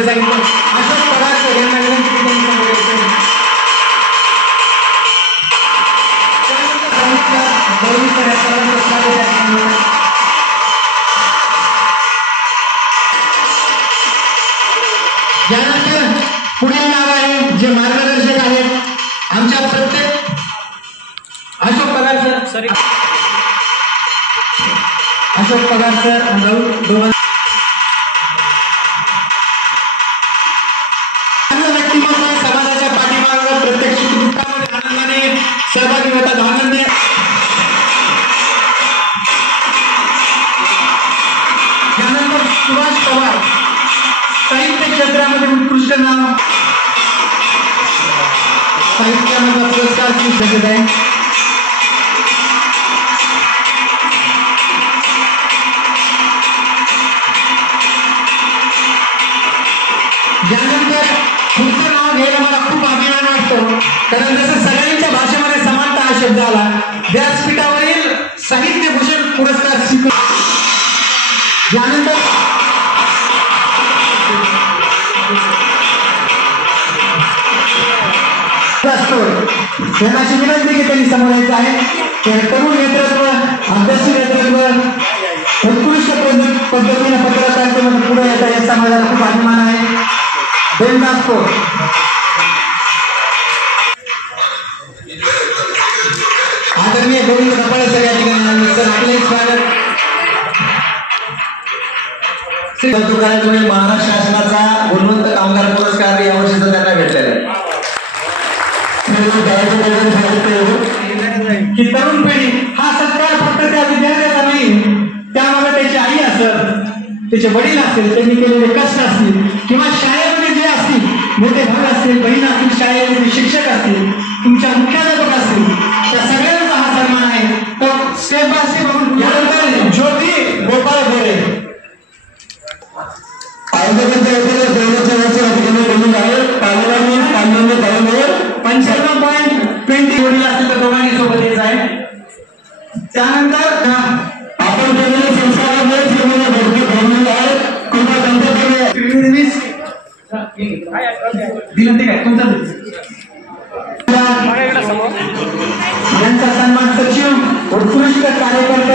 करण्यासाठी सांगितलं. अशोक पगारकर यांना विनंती की त्यांनी समोर यायचं. यानंतर पुढील नाव आहे जे मार्गदर्शक आहेत आमच्या प्रत्येक अशोक पगार सर अशोक पगार सर दोघांना व्यक्तिमत्व समाजाच्या पाठीमागे प्रत्येक सुखदुःखामध्ये आनंदाने सहभागी होतात. आनंद यानंतर सुभाष पवार साहित्य क्षेत्रामध्ये उत्कृष्ट नाव साहित्यामध्ये पुरस्कार स्वीकारत आहे. यानंतर पुढचं नाव घ्यायला मला खूप अभिमान वाटतो कारण जसं सगळ्यांच्या भाषेमध्ये समानता हा शब्द आला. व्यासपीठावरील साहित्य भूषण पुरस्कार स्वीकार. यानंतर यांना विनंती की त्यांनी समोर यायचं आहे. तरुण नेतृत्व अभ्यासी नेतृत्व उत्कृष्ट पद्धतीने पत्रकारितेमध्ये पुढे येत आहे. समाजाला खूप अभिमान आहे. बेंदास आदरणीय गोविंद कपाळे सर या ठिकाणी सर आपले स्वागत. महाराष्ट्र शासनाचा गुणवंत कामगार पुरस्कार यावर्षीचा त्यांना भेटलेला आहे. की तरुण पिढी हा सत्कार फक्त त्या विद्यार्थ्याचा नाही त्यामागे त्याची आई असेल त्याचे वडील असतील त्यांनी केलेले कष्ट असतील किंवा शाळेमध्ये जे असतील मोठे भाग असतील बहीण असतील शाळेमध्ये शिक्षक असतील तुमच्या मुख्याध्यापक असतील त्या सगळ्यांचा हा सन्मान आहे. तर स्टेप बाय स्टेप आपण यानंतर ज्योती गोपाळ गोरे वडील असतील तर दोघांनी सोबत यायचं आहे. त्यानंतर आपण केलेले संस्कारामुळे विनंती काय तुमचा यांचा सन्मान सचिव उत्कृष्ट कार्यकर्ते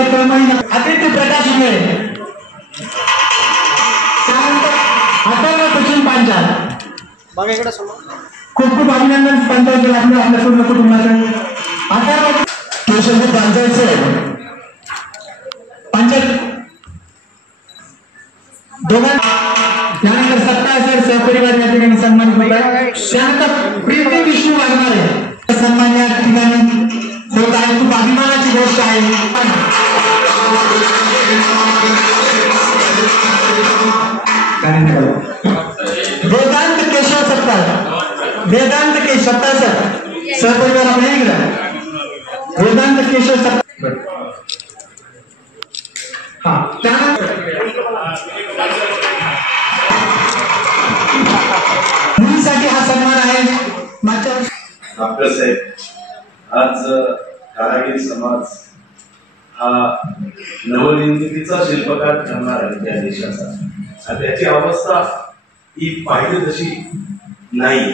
आदित्य प्रकाश मुळे. त्यानंतर आता सचिन पांचाल खूप खूप अभिनंदन पंचायत आपल्या पूर्ण कुटुंबाचं. आता केशवजी पंचायत दोघांना त्यानंतर सत्ता सर सहपरिवार या ठिकाणी सन्मानित होत आहे. त्यानंतर प्रीती विष्णू वाघमारे सन्मान या ठिकाणी होत आहे. खूप अभिमानाची गोष्ट आहे. वेदांत केशव सत्ता वेदांत केशव सत्ता सर सहपरिवार आपण ऐकलं वेदांत केशव सत्ता. हा त्यानंतर मुलीसाठी हा सन्मान आहे. आपलं साहेब आज कारागीर समाज हा नवनिर्मितीचा शिल्पकार ठरणार आहे त्या देशाचा आणि त्याची अवस्था ही पाहिजे तशी नाही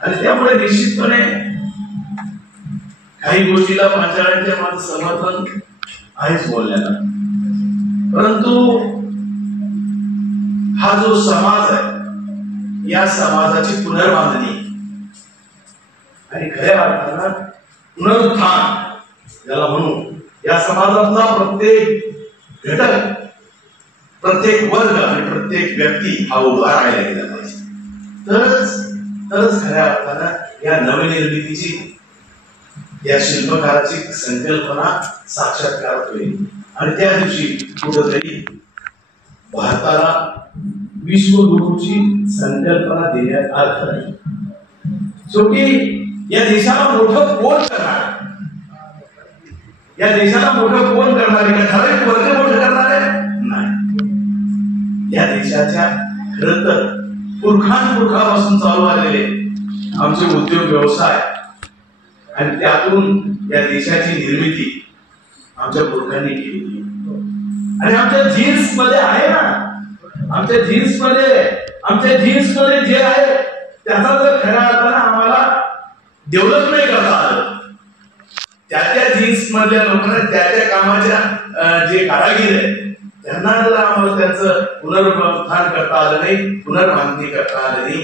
आणि त्यामुळे निश्चितपणे काही गोष्टीला पांचाळांच्या माझं समर्थन आहेच बोलण्याला. परंतु हा जो समाज आहे या समाजाची पुनर्बांधणी आणि खऱ्या अर्थानं पुनरुत्थान याला म्हणून या समाजातला प्रत्येक घटक प्रत्येक वर्ग आणि प्रत्येक व्यक्ती हा उभा राहिला गेला पाहिजे. तरच खऱ्या अर्थानं या नवनिर्मितीची या शिल्पकाराची संकल्पना साक्षात्कार होईल आणि त्या दिवशी कुठेतरी भारताला विश्वगुरूची संकल्पना देण्यात अर्थ नाही. शेवटी या देशाला मोठं कोण करणार या देशाला मोठं कोण करणार आहे का ठराविक वर्ग मोठं करणार आहे नाही. या देशाच्या खरं तर पुरखांपासून चालू आलेले आमचे उद्योग व्यवसाय आणि त्यातून या देशाची निर्मिती आमच्या पुरखांनी केली आणि आमच्या जीन्स मध्ये आहे ना आमच्या जीन्स मध्ये जे आहे त्याचा जर खऱ्या अर्थानं आम्हाला डेव्हलप नाही करता आलं, त्या जीन्स मधल्या लोकांना त्या कामाच्या जे कारागीर आहेत त्यांना जर आम्हाला त्यांचं पुनरुत्थान करता आलं नाही, पुनर्बांधणी करता आलं नाही,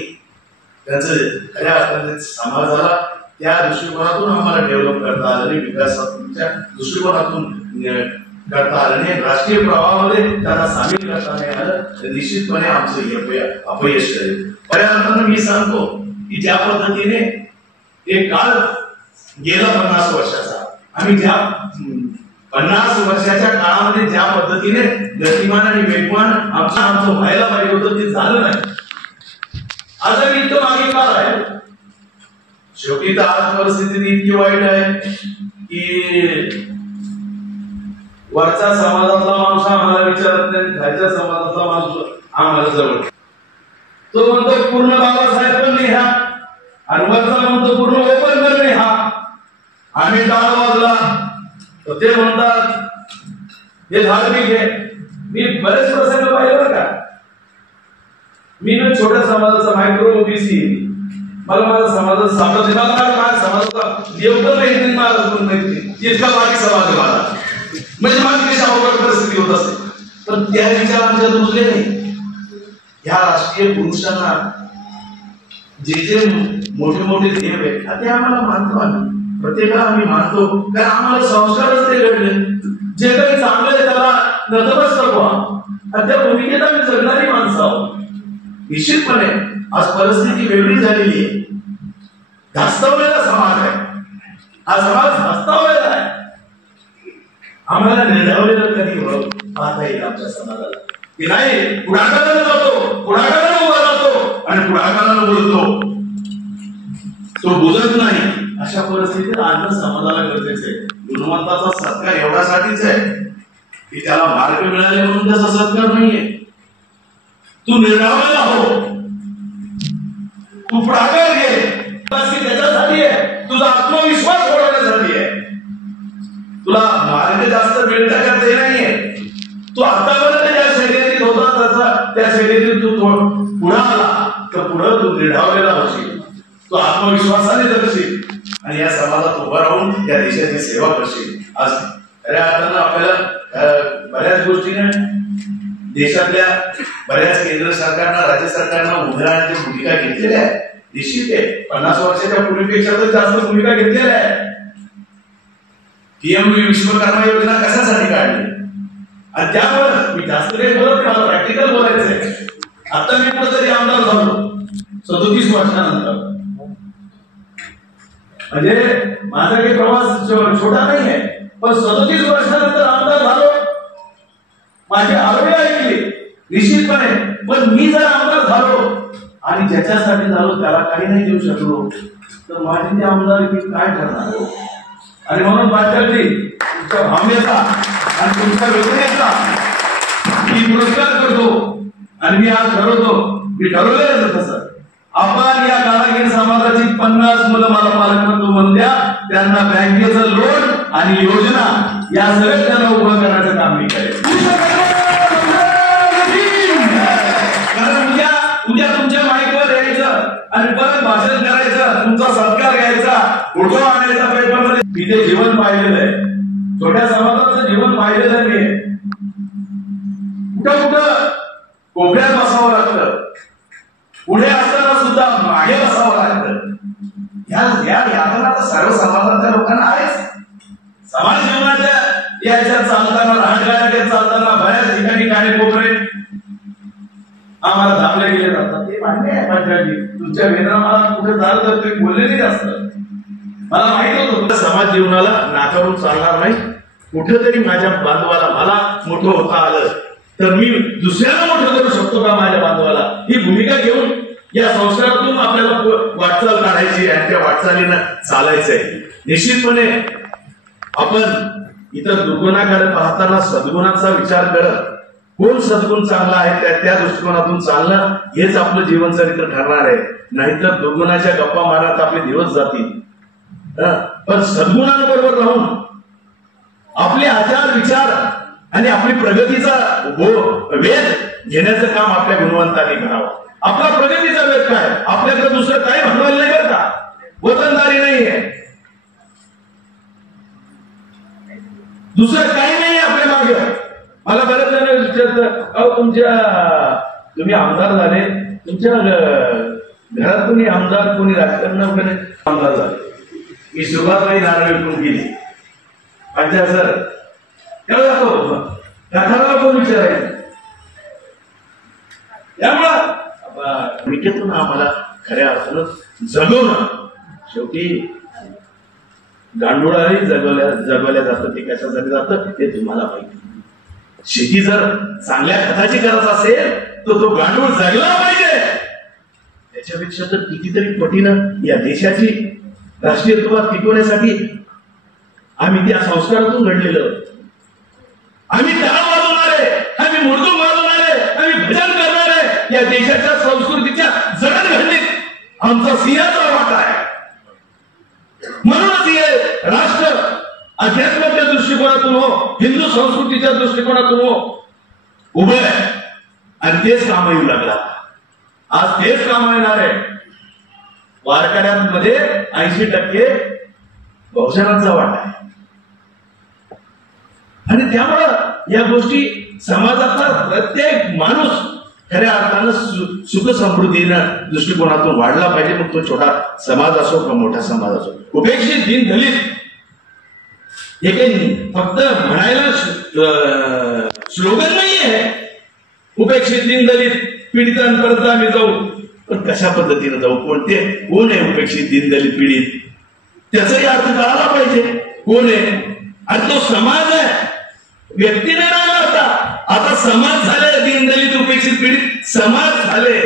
त्यांचं खऱ्या अर्थाने समाजाला त्या दृष्टिकोनातून आम्हाला डेव्हलप करता आलं नाही, विकासाच्या दृष्टिकोनातून करता आलं नाही, राष्ट्रीय प्रवाहामध्ये त्यांना सामील करता नाही आलं, तर निश्चितपणे आमचं हे अपयश ठरेल. खऱ्या अर्थानं मी सांगतो की ज्या पद्धतीने एक काळ गेला 50 वर्षाचा, आम्ही ज्या 50 वर्षाच्या काळामध्ये ज्या पद्धतीने गतिमान आणि वेगवान आमचं व्हायला पाहिजे होतं ते झालं नाही. आज आम्ही इतकं मागे का राहिलो? शेवटी तर आज परिस्थिती इतकी वाईट आहे की वरचा समाजातला माणूस आम्हाला विचारत नाही, खालच्या समाजातला माणूस आम्हाला जवळ. तो म्हणतो पूर्ण बाबासाहेब पण लिहा आणि वरचा म्हणतो पूर्ण ओपन पण लिहा. आम्ही टाळ वाजला तर ते म्हणतात हे धार्मिक आहे. मी बरेच प्रसंग पाहिले बरं का. मी ना छोट्या समाजाचा मायक्रो ओबीसी, मला माझ्या समाजात सापडत माझ्या समाजाचा देवकर नाही, महाराज पण माहिती इतका बाकी समाज माझा, म्हणजे माझी कशी अवघड परिस्थिती होत असते. पण त्या विचार आमच्या रुजले नाही. ह्या राष्ट्रीय पुरुषांना जे मोठे मोठे देव आहेत ते आम्हाला मानतो, आम्ही प्रत्येकाला आम्ही मानतो, कारण आम्हाला संस्कारच ते घडले. जे काही चांगलं आहे त्याला नतमस्तक व्हा आणि त्या भूमिकेत आम्ही जगणारी माणसं आहोत. निश्चितपणे आज परिस्थिती वेगळी झालेली आहे. धास्तावलेला समाज आहे, हा समाज धास्तावलेला आहे. आम्हाला निर्धावलेलं कधी पाहता येईल आमच्या समाजाला की नाही, पुढाकारानं जातो, पुढाकारानं उभा राहतो आणि पुढाकारानं बोलतो, तो बोलत नाही. अशा परिस्थितीत आणणं समाजाला गरजेचं आहे. गुणवंताचा सत्कार एवढ्यासाठीच आहे की त्याला मार्ग मिळाले म्हणून त्याचा सत्कार नाहीये. तू निर्धावलेला हो, तू पुढाकार घे, त्याच्यासाठी आहे, तुझा आत्मविश्वास वाढवण्यासाठी आहे. तुला मार्ग जास्त मिळता का ते नाहीये. तू आतापर्यंत ज्या शर्यतीत होता त्या शर्यतीत तू पुढे आला तर पुढे तू निर्धावलेला होशील, तू आत्मविश्वासाने जगशील आणि या समाजात उभा राहून या देशाची सेवा करशील. आज खऱ्या अर्थानं आपल्याला बऱ्याच गोष्टीने देशातल्या बऱ्याच केंद्र सरकारनं, राज्य सरकारनं उभे राहण्याची भूमिका घेतलेली आहे. निश्चित आहे 50 वर्षाच्या पूर्वीपेक्षा तर जास्त भूमिका घेतलेल्या आहे. पीएम विश्वकर्मा योजना कशासाठी काढली आणि त्यावर मी जास्त काही बोलत नाही, मला प्रॅक्टिकल बोलायचंय. आता मी कुठेतरी आमदार झालो 37 वर्षानंतर. म्हणजे माझा काही प्रवास छोटा नाही आहे, पण 37 वर्षानंतर आमदार झालो. माझी आरोग्य ऐकली निश्चितपणे, पण मी जर आमदार झालो आणि ज्याच्यासाठी झालो त्याला काही नाही देऊ शकलो तर माझी ती आमदारकी काय करणार? आणि म्हणून पाटीलजी तुमच्या भावनेचा आणि तुमच्या वेदनेचा मी पुरस्कार करतो. आणि मी आज ठरवतो, मी ठरवलेलं तसं आपण या कारागीर समाजाची 50 मुलं मला पालकमंत्री म्हणून द्या, त्यांना बँकेचं लोन आणि योजना या सगळ्या त्यांना उभं करण्याचं काम मी करेन. कारण उद्या तुमच्या माईकवर यायचं आणि परत भाषण करायचं, तुमचा सत्कार घ्यायचा, फोटो आणायचा पेपरमध्ये. मी ते जीवन पाहिलेलं आहे, छोट्या समाजाचं जीवन पाहिलेलं आहे मी. कुठं कुठं कोपऱ्यात बसावं लागतं, पुढे असताना सुद्धा मागे बसावं लागतं. या सर्व समाजातल्या लोकांना आहेच. समाज जीवनाच्या याच्यात चालताना, राजकारणात चालताना बऱ्याच ठिकाणी काही कोपरे आम्हाला दाबले गेले जातात. ते मान्य आहे पाटीलजी, तुमच्या वेदना मला कुठे झालं तर ते बोललेली असतं. मला माहित होतं समाज जीवनाला नाकारून चालणार नाही. कुठेतरी माझ्या बांधवाला मला मोठं होता आलं तर मी दुसऱ्याला मोठं करू शकतो का माझ्या बांधवाला, ही भूमिका घेऊन या संस्कारातून आपल्याला वाटचाल काढायची आणि त्या वाटचालीनं चालायचंय. निश्चितपणे आपण इतर दुर्गुणाकडे पाहताना सद्गुणाचा विचार करत कोण सद्गुण चांगला आहे त्या दृष्टिकोनातून चालणं हेच आपलं जीवनचरित्र ठरणार आहे. नाहीतर दुर्गुणाच्या गप्पा मारत आपले दिवस जातील. पण सद्गुणांबरोबर राहून आपले आचार विचार आणि आपली प्रगतीचा वेध घेण्याचं काम आपल्या गुणवंतांनी करावं. आपला प्रगतीचा वेध काय? आपल्याकडे दुसरं काही भांडवल नाही बरं का, वतनदारी नाहीये, दुसरं काही नाही आपल्या मागे. मला बरेच जण विचारतात, अहो तुम्ही आमदार झाले, तुमच्या घरात कोणी आमदार, कोणी राजकारण वगैरे आमदार झाले. मी सुरुवात नारळ विकून गेली अच्छा सर तेव्हा जातो कथाला कोण विचारायचं. त्यामुळं विकेतून आम्हाला खऱ्या अर्थानं जगवणं, शेवटी गांडुळाही जगवल्या जातं. ते कशासाठी जातं ते तुम्हाला माहिती. शेती जर चांगल्या खताची करत असेल तर तो गांडूळ जगला पाहिजे. त्याच्यापेक्षा तर कितीतरी पटीनं या देशाची राष्ट्रीयत्व टिकवण्यासाठी आम्ही त्या संस्कारातून घडलेलं, आम्ही टाळ वाजवणारे, आम्ही मुर्दूम वाजवणारे, आम्ही भजन करणारे, या देशाच्या संस्कृतीच्या जडणघडणीत आमचा सिंहाचा वाटा आहे. म्हणूनच हे राष्ट्र अध्यात्माच्या दृष्टिकोनातून हो, हिंदू संस्कृतीच्या दृष्टिकोनातून हो उभं आहे. आणि तेच काम येऊ लागला. आज तेच काम येणार आहे. वारकऱ्यांमध्ये 80% बहुजनांचा वाटा आहे. आणि त्यामुळं या गोष्टी समाजातला प्रत्येक माणूस खऱ्या अर्थानं सुख समृद्धीनं दृष्टिकोनातून वाढला पाहिजे. मग तो छोटा समाज असो किंवा मोठा समाज असो. उपेक्षित दीन दलित हे काही फक्त म्हणायला स्लोगन नाहीये. उपेक्षित दीन दलित पीडितांपर्यंत आम्ही जाऊ, पण कशा पद्धतीने जाऊ, कोण आहे उपेक्षित दीन दलित पीडित, त्याचाही अर्थ कळाला पाहिजे. कोण आहे? आणि तो समाज आहे, व्यक्ती नाही राहिला. आता समाज झाले, दीनदलित उपेक्षित पीडित समाज झाले,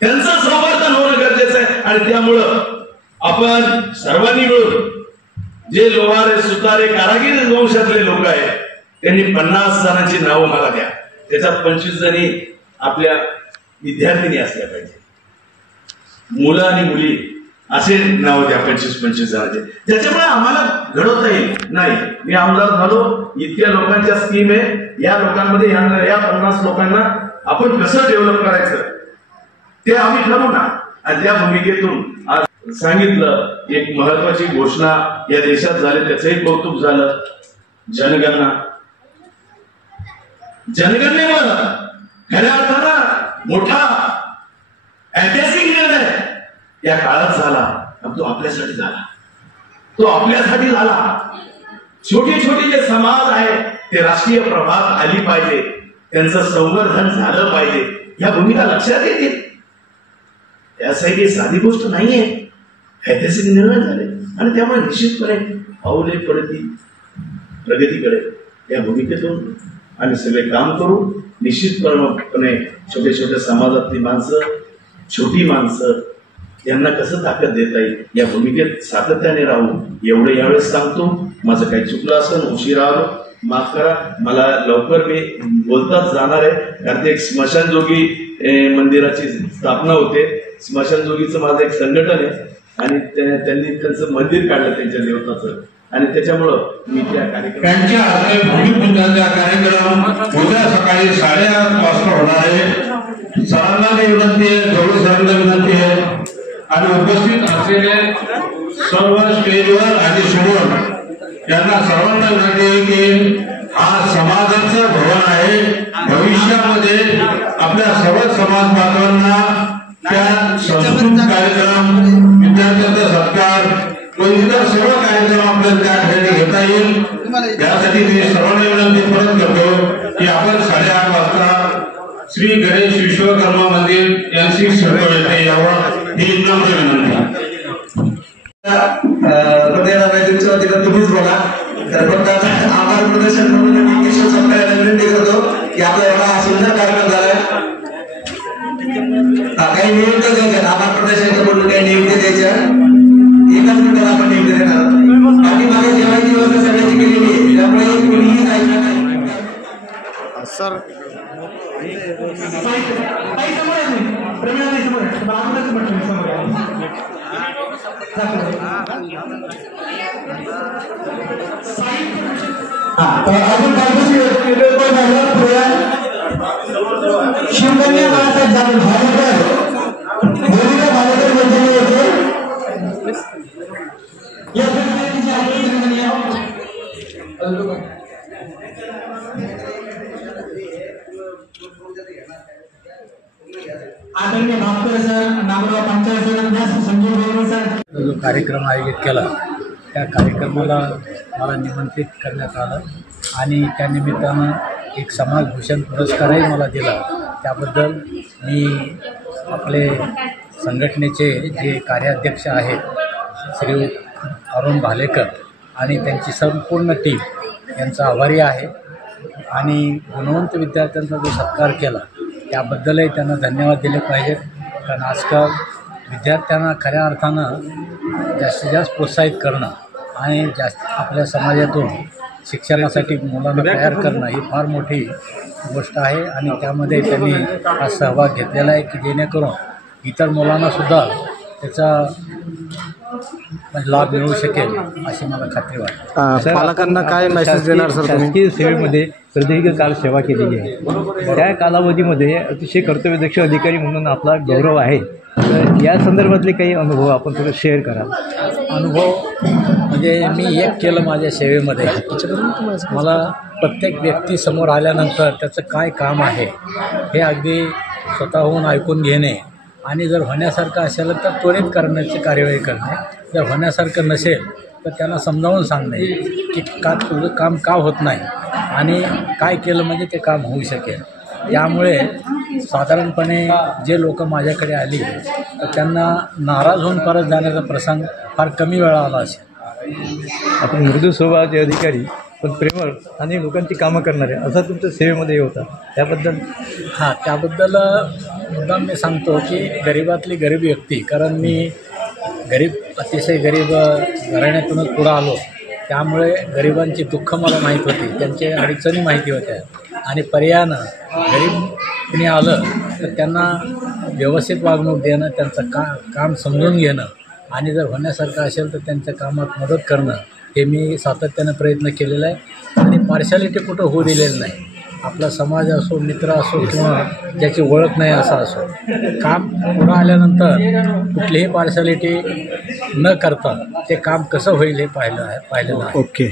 त्यांचं संवर्धन होणं गरजेचं आहे. आणि त्यामुळं आपण सर्वांनी मिळून जे लोहारे, सुतारे, कारागीर वंशातले लोक आहेत त्यांनी 50 जणांची नावं मला द्या. त्याच्यात 25 जणी आपल्या विद्यार्थिनी असल्या पाहिजे, मुलं आणि मुली असे नाव द्या 25 जणांचे. त्याच्यामुळे आम्हाला घडवता येईल. नाही मी आमदार झालो, इतक्या लोकांच्या स्कीम आहे, या लोकांमध्ये या 50 लोकांना आपण कसं डेव्हलप करायचं ते आम्ही ठरवू ना. आणि त्या भूमिकेतून आज सांगितलं एक महत्वाची घोषणा या देशात झाली, त्याचंही कौतुक झालं. जनगणनेमुळे खऱ्या अर्थानं मोठा ऐतिहासिक निर्णय या काळात झाला. तो आपल्यासाठी झाला. छोटे छोटे जे समाज आहे ते राष्ट्रीय प्रभात आली पाहिजे, त्यांचं संवर्धन झालं पाहिजे. या भूमिका लक्षात येतील. यासाठी साधी गोष्ट नाहीये, ऐतिहासिक निर्णय झाले. आणि त्यामुळे निश्चितपणे पाऊले प्रगतीकडे या भूमिकेतून आम्ही सगळे काम करू. निश्चितपणे छोटे छोटे समाजातली माणसं, छोटी माणसं यांना कसं ताकद देता येईल या भूमिकेत सातत्याने राहू एवढं यावेळेस सांगतो. माझं काही चुकलं असेल, उशीर आलो, माफ करा. मला लवकर मी बोलताच जाणार आहे, कारण ते एक स्मशानजोगी मंदिराची स्थापना होते. स्मशानजोगीचं माझं एक संघटन आहे आणि त्यांनी त्यांचं मंदिर काढलं त्यांच्या देवताचं, आणि त्याच्यामुळं मी त्या कार्यक्रम त्यांच्या हस्ते भूमिपूजनाचा कार्यक्रम उद्या सकाळी 8:30 वाजता होणार आहे. सरांना विनंती आहे, गौरव सरांना विनंती आहे आणि उपस्थित असलेले सर्व स्टेजवर आणि समोर यांना सर्वांना विनंती आहे की हा समाजाचं भवन आहे. भविष्यामध्ये आपल्या सर्व समाज बांधवांना त्या सांस्कृतिक कार्यक्रम, विद्यार्थ्यांचा सत्कार व इतर सर्व कार्यक्रम आपल्याला त्या ठिकाणी घेता येईल. यासाठी मी सर्वांना विनंती परत करतो की आपण 8:30 वाजता श्री गणेश विश्वकर्मा मंदिर यांची सर्व येथे यावं ही नम्र विनंती. तुम्हीच बोला. तर फक्त आभार प्रदर्शन म्हणून केशव सप्ताहाला विनंती करतो की आपला एवढा सुंदर कार्यक्रम झालाय. काही नियुक्त द्यायचं, आभार प्रदर्शन म्हणून काही नियुक्त द्यायच्या, एकाच मिनिटाला आपण नियुक्त देणार. बाकी माझ्या जेवायची व्यवस्था सगळ्याची केलेली आहे, त्यामुळे कोणीही जायचं नाही. सर साहित्य तर अजून काही पेपर झालं पुढे शिवकन्या बाळासाहेब जाधव भालेकर मुलीला भालेकर योजने येते या फिल्मची आठवण आदरणीय भास्कर सर नागराव पंचायत सदस्य संजय बोरकर सर जो कार्यक्रम आयोजित केला त्या कार्यक्रमाला मला निमंत्रित करण्यात आलं आणि त्या निमित्तानं एक समाजभूषण पुरस्कारही मला दिला. त्याबद्दल मी आपले संघटनेचे जे कार्याध्यक्ष आहेत श्री अरुण भालेकर आणि त्यांची संपूर्ण टीम यांचा आभारी आहे आणि गुणवंत विद्यार्थ्यांचा जो सत्कार केला त्याबद्दलही त्यांना धन्यवाद दिले पाहिजेत. कारण आजकाल विद्यार्थ्यांना खऱ्या अर्थानं जास्तीत जास्त प्रोत्साहित करणं आणि आपल्या समाजातून शिक्षणासाठी मुलांना तयार करणं ही फार मोठी गोष्ट आहे आणि त्यामध्ये त्यांनी हा सहभाग घेतलेला आहे की जेणेकरून इतर मुलांनासुद्धा त्याचा लाभ मिळू शकेल अशी मला खात्री वाटते. पालकांना काय मेसेज देणार सर तुम्ही? शासकीय सेवेमध्ये प्रदीर्घ काळ सेवा केलेली आहे. त्या कालावधीमध्ये अतिशय कर्तव्यदक्ष अधिकारी म्हणून आपला गौरव आहे. तर या संदर्भातले काही अनुभव आपण थोडं शेअर करा. अनुभव म्हणजे मी एक केलं माझ्या सेवेमध्ये. मला प्रत्येक व्यक्ती समोर आल्यानंतर त्याचं काय काम आहे हे अगदी स्वतःहून ऐकून घेणे आणि जर होण्यासारखं असेल तर त्वरित करण्याची कार्यवाही करणे, जर होण्यासारखं नसेल तर त्यांना समजावून सांगणे की का तुझं काम का होत नाही आणि काय केलं म्हणजे ते काम होऊ शकेल. त्यामुळे साधारणपणे जे लोक माझ्याकडे आली तर त्यांना नाराज होऊन परत जाण्याचा प्रसंग फार कमी वेळा आला असेल. आपण मृदू स्वभावाचे अधिकारी पण प्रेमळ आणि लोकांची कामं करणारे असा तुमच्या सेवेमध्ये होता. त्याबद्दल त्याबद्दल मुद्दाम मी सांगतो की गरिबातली गरीब व्यक्ती, कारण मी अतिशय गरीब घराण्यातूनच पुढं आलो त्यामुळे गरिबांची दुःख मला माहीत होती, त्यांचे अडचणी माहिती होत्या आणि पर्यायानं गरीब कुणी आलं तर त्यांना व्यवस्थित वागणूक देणं, त्यांचं काम समजून घेणं आणि जर होण्यासारखं असेल तर त्यांच्या कामात मदत करणं हे मी सातत्यानं प्रयत्न केलेला आहे आणि पार्शालिटी कुठं होऊ दिलेलं नाही. आपला समाज असो, मित्र असो किंवा ज्याची ओळख नाही असा असो, काम पुढं आल्यानंतर कुठलीही पार्शालिटी न करता ते काम कसं होईल हे पाहिलेलं आहे. ओके.